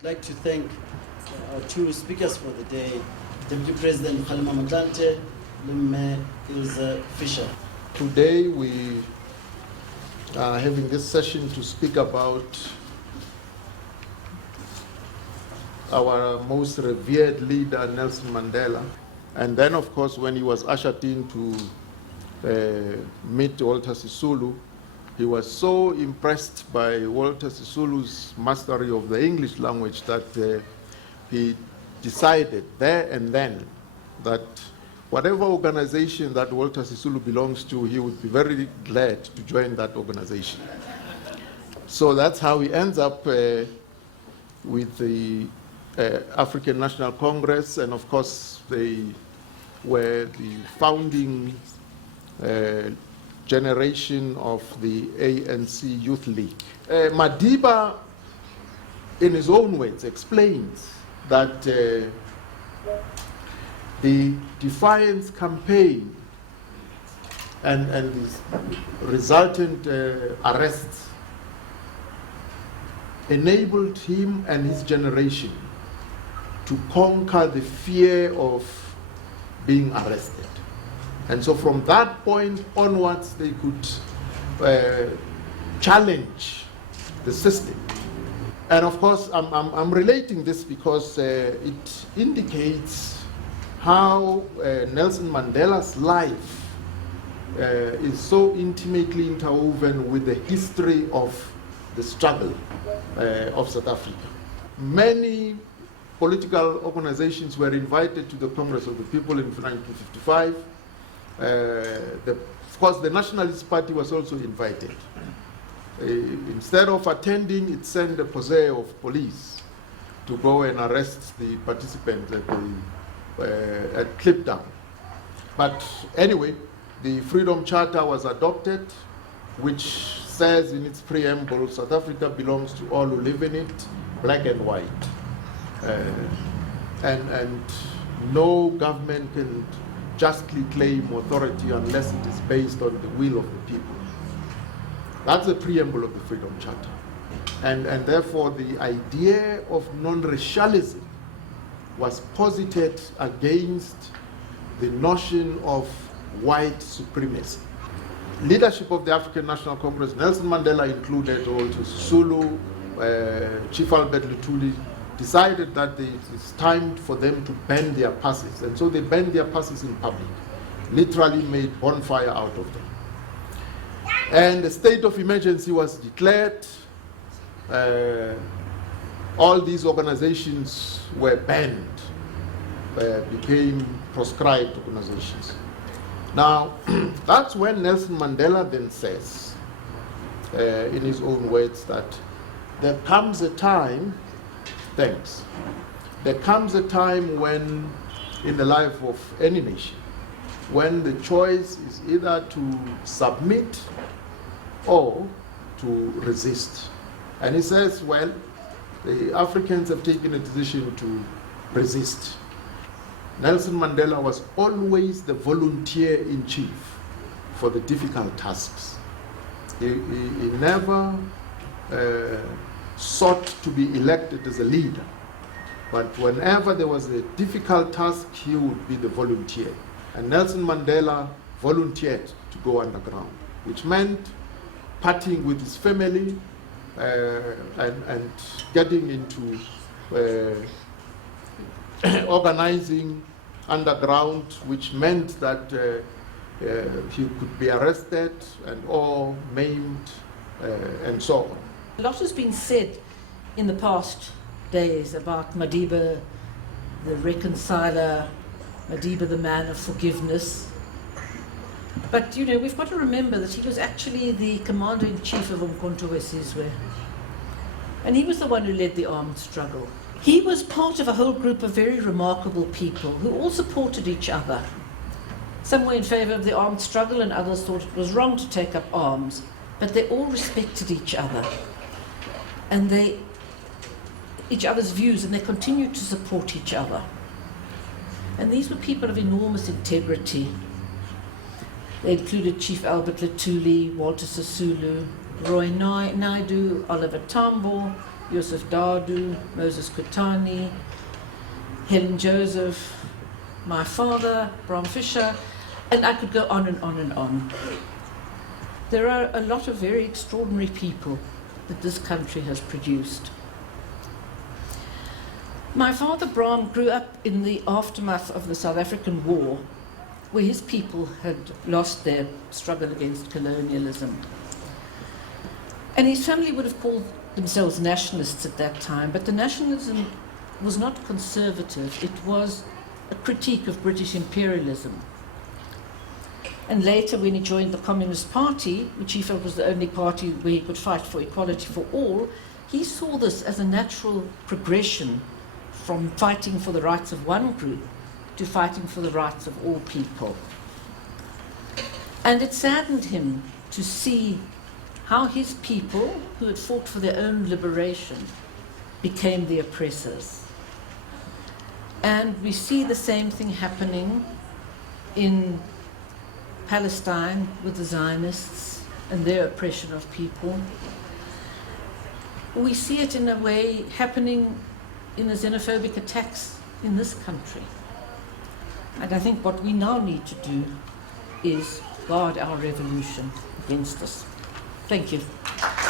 I'd like to thank our two speakers for the day, Deputy President Kgalema Motlanthe and Ilse Fischer. Today we are having this session to speak about our most revered leader, Nelson Mandela. And then, of course, when he was ushered in to meet Walter Sisulu, he was so impressed by Walter Sisulu's mastery of the English language that he decided there and then that whatever organization that Walter Sisulu belongs to, he would be very glad to join that organization. So that's how he ends up with the African National Congress, and of course they were the founding generation of the ANC Youth League. Madiba, in his own words, explains that the defiance campaign and the resultant arrests enabled him and his generation to conquer the fear of being arrested. And so from that point onwards, they could challenge the system. And of course, I'm relating this because it indicates how Nelson Mandela's life is so intimately interwoven with the history of the struggle of South Africa. Many political organizations were invited to the Congress of the People in 1955. Of course, the Nationalist Party was also invited. Instead of attending, it sent a posse of police to go and arrest the participants at Cliptown. But anyway, the Freedom Charter was adopted, which says in its preamble, South Africa belongs to all who live in it, black and white. And no government can justly claim authority unless it is based on the will of the people. That's the preamble of the Freedom Charter. And therefore the idea of non-racialism was posited against the notion of white supremacy. Leadership of the African National Congress, Nelson Mandela included, Walter Sisulu, Chief Albert Luthuli, decided that it's time for them to ban their passes. And so they banned their passes in public, literally made bonfire out of them. And a state of emergency was declared. All these organizations were banned, became proscribed organizations. Now, that's when Nelson Mandela then says, in his own words, that there comes a time, there comes a time when, in the life of any nation, when the choice is either to submit or to resist. And he says, well, the Africans have taken a decision to resist. Nelson Mandela was always the volunteer-in-chief for the difficult tasks. He never sought to be elected as a leader, but whenever there was a difficult task, he would be the volunteer. And Nelson Mandela volunteered to go underground, which meant parting with his family and getting into organizing underground, which meant that he could be arrested and or maimed and so on. A lot has been said in the past days about Madiba, the reconciler, Madiba, the man of forgiveness. But, you know, we've got to remember that he was actually the commander-in-chief of Umkhonto weSizwe. And he was the one who led the armed struggle. He was part of a whole group of very remarkable people who all supported each other. Some were in favor of the armed struggle and others thought it was wrong to take up arms, but they all respected each other and each other's views, and they continued to support each other. And these were people of enormous integrity. They included Chief Albert Luthuli, Walter Sisulu, Roy Naidu, Oliver Tambo, Yusuf Dadu, Moses Kutani, Helen Joseph, my father, Bram Fischer, and I could go on and on and on. There are a lot of very extraordinary people that this country has produced. My father, Bram, grew up in the aftermath of the South African War, where his people had lost their struggle against colonialism. And his family would have called themselves nationalists at that time, but the nationalism was not conservative, it was a critique of British imperialism. And later, when he joined the Communist Party, which he felt was the only party where he could fight for equality for all, he saw this as a natural progression from fighting for the rights of one group to fighting for the rights of all people. And it saddened him to see how his people, who had fought for their own liberation, became the oppressors. And we see the same thing happening in Palestine with the Zionists and their oppression of people. We see it in a way happening in the xenophobic attacks in this country. And I think what we now need to do is guard our revolution against this. Thank you.